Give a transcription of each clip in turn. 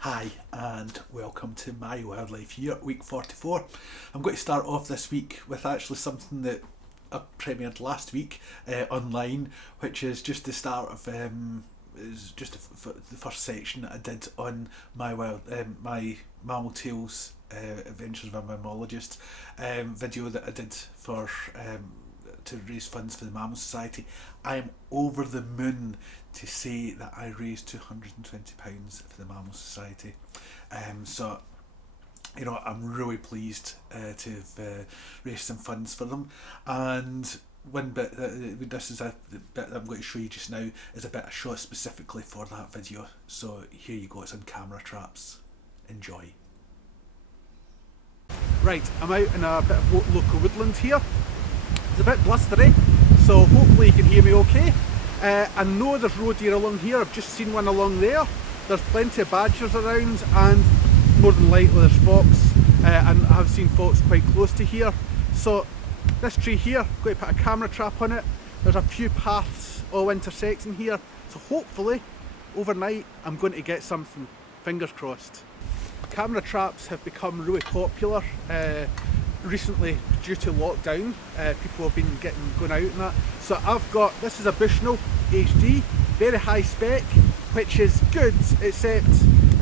Hi and welcome to my wildlife year, week 44. I'm going to start off this week with actually something that I premiered last week online, which is just the start of is just the first section that I did on my Mammal Tales Adventures of a Mammologist video that I did for to raise funds for the Mammal Society. I am over the moon to say that I raised £220 for the Mammal Society. So, you know, I'm really pleased to have raised some funds for them. And one bit, this is the bit that I'm going to show you just now, is a bit I shot specifically for that video. So here you go, it's on camera traps. Enjoy. Right, I'm out in a bit of local woodland here. It's a bit blustery, so hopefully you can hear me okay. I know there's roe deer along here, I've just seen one along there. There's plenty of badgers around, and more than likely there's fox, and I've seen fox quite close to here. So this tree here, I'm going to put a camera trap on it. There's a few paths all intersecting here, so hopefully overnight I'm going to get something, fingers crossed. Camera traps have become really popular recently due to lockdown. People have been going out and that. So I've got, this is a Bushnell HD, very high spec, which is good, except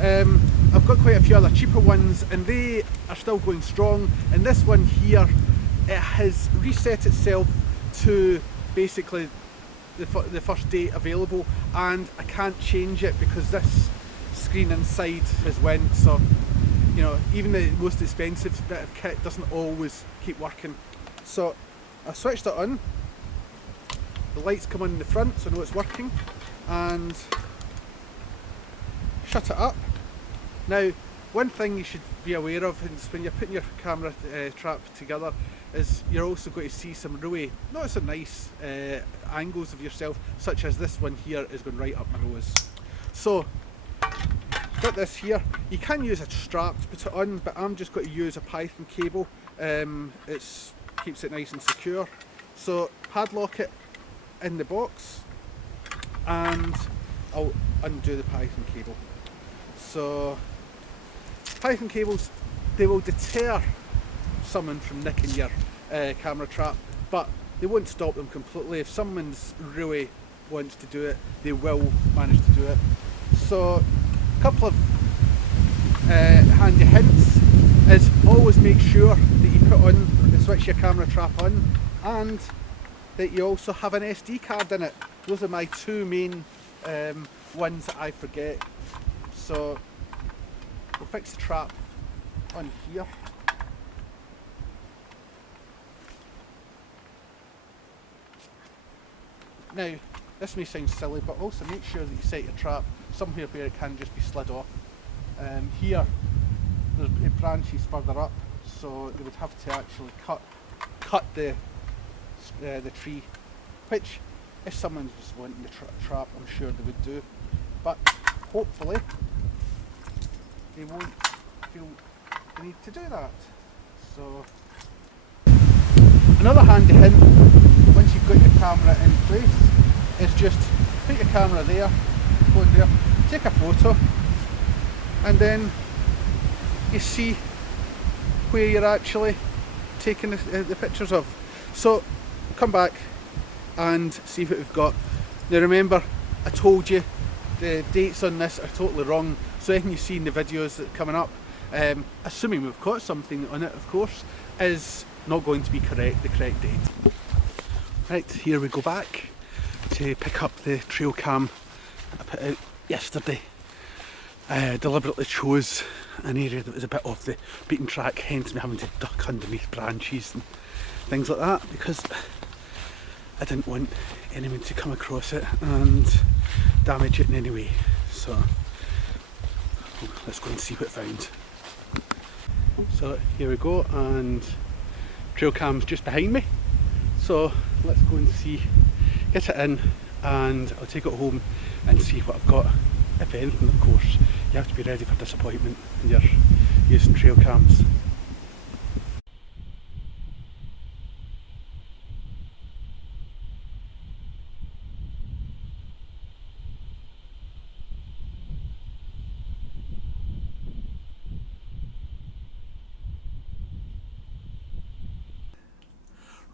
I've got quite a few other cheaper ones and they are still going strong. And this one here, it has reset itself to basically the first date available, and I can't change it because this screen inside has went. So, you know, even the most expensive bit of kit doesn't always keep working. So I switched it on, the lights come on in the front so I know it's working, and shut it up. Now, one thing you should be aware of is when you're putting your camera trap together is you're also going to see some really not so nice angles of yourself, such as this one here is going right up my nose. So got this here. You can use a strap to put it on, but I'm just going to use a Python cable. It keeps it nice and secure. So padlock it in the box, and I'll undo the Python cable. So Python cables, they will deter someone from nicking your camera trap, but they won't stop them completely. If someone's really wants to do it, they will manage to do it. So couple of handy hints is always make sure that you put on and switch your camera trap on, and that you also have an SD card in it. Those are my two main ones that I forget. So we'll fix the trap on here. Now, this may sound silly, but also make sure that you set your trap somewhere where it can just be slid off. Here, there's branches further up, so they would have to actually cut the tree, which if someone was wanting the trap, I'm sure they would do. But hopefully, they won't feel the need to do that. So, another handy hint, once you've got your camera in place, is just put your camera there, phone there, take a photo, and then you see where you're actually taking the pictures of. So come back and see what we've got. Now remember, I told you the dates on this are totally wrong, so anything you see in the videos that are coming up, assuming we've caught something on it of course, is not going to be the correct date. Right, here we go back to pick up the trail cam I put out yesterday. I deliberately chose an area that was a bit off the beaten track, hence me having to duck underneath branches and things like that, because I didn't want anyone to come across it and damage it in any way. So let's go and see what I found. So here we go, and trail cam's just behind me. So let's go and see, get it in, and I'll take it home and see what I've got. If anything, of course, you have to be ready for disappointment when you're using trail cams.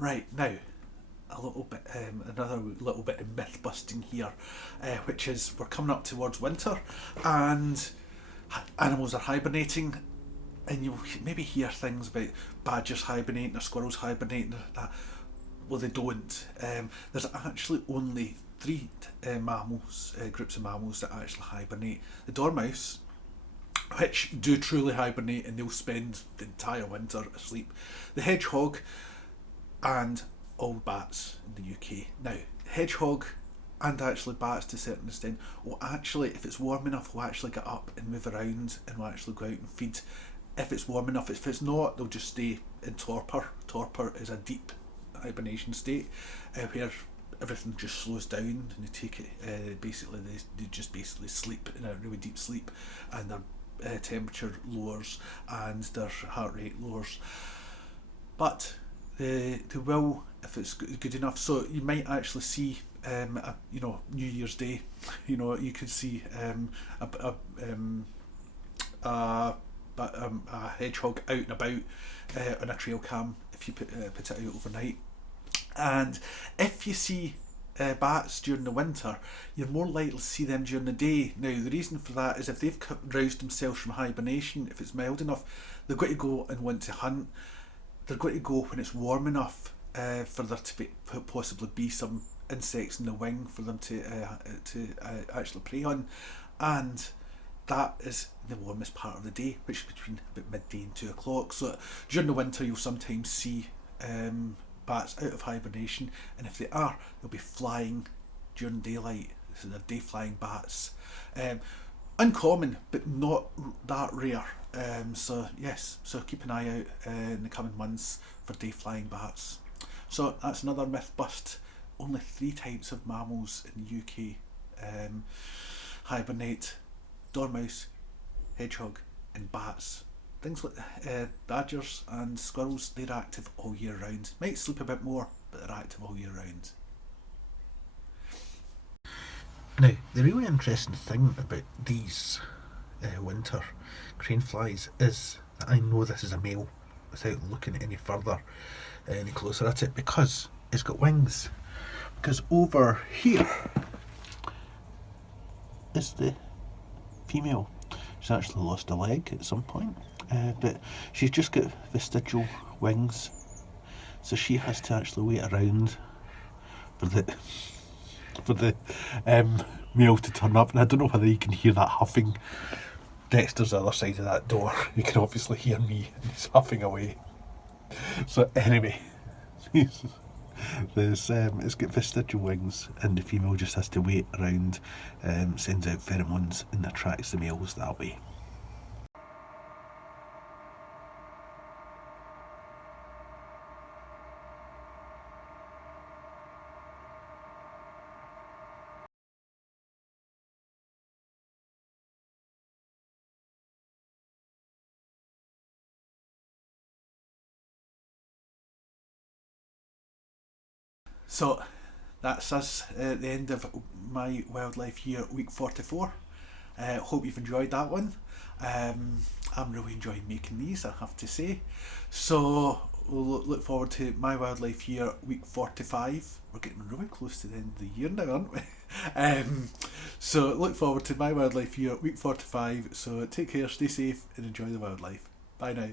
Right, now, another little bit of myth busting here, which is we're coming up towards winter and animals are hibernating, and you maybe hear things about badgers hibernating or squirrels hibernating or that. Well, they don't. There's actually only three groups of mammals that actually hibernate. The dormouse, which do truly hibernate and they'll spend the entire winter asleep. The hedgehog and all bats in the UK. Now, hedgehog and actually bats to a certain extent will actually, if it's warm enough, will actually get up and move around and will actually go out and feed if it's warm enough. If it's not, they'll just stay in torpor. Torpor is a deep hibernation state where everything just slows down and they take it, basically they just basically sleep in a really deep sleep, and their temperature lowers and their heart rate lowers. But they will, if it's good enough. So you might actually see, New Year's Day, you could see a hedgehog out and about on a trail cam if you put it out overnight. And if you see bats during the winter, you're more likely to see them during the day. Now, the reason for that is if they've roused themselves from hibernation, if it's mild enough, they're going to go and want to hunt. They're going to go when it's warm enough for there to possibly be some insects in the wing for them to actually prey on, and that is the warmest part of the day, which is between about midday and 2 o'clock. So during the winter, you'll sometimes see bats out of hibernation, and if they are, they'll be flying during daylight. So they're day flying bats. Uncommon, but not that rare. So keep an eye out in the coming months for day flying bats. So that's another myth bust. Only 3 types of mammals in the UK hibernate: dormouse, hedgehog and bats. Things like badgers and squirrels, they're active all year round. Might sleep a bit more, but they're active all year round. Now, the really interesting thing about these winter craneflies is that I know this is a male without looking any further, any closer at it, because it's got wings. Because over here is the female. She's actually lost a leg at some point, but she's just got vestigial wings, so she has to actually wait around for the male to turn up. And I don't know whether you can hear that huffing. Dexter's the other side of that door. You can obviously hear me, and he's huffing away. So anyway, it's got vestigial wings, and the female just has to wait around, sends out pheromones and attracts the males that way. So that's us at the end of my wildlife year, week 44. Hope you've enjoyed that one. I'm really enjoying making these, I have to say. So we'll look forward to my wildlife year, week 45. We're getting really close to the end of the year now, aren't we? So look forward to my wildlife year, week 45. So take care, stay safe and enjoy the wildlife. Bye now.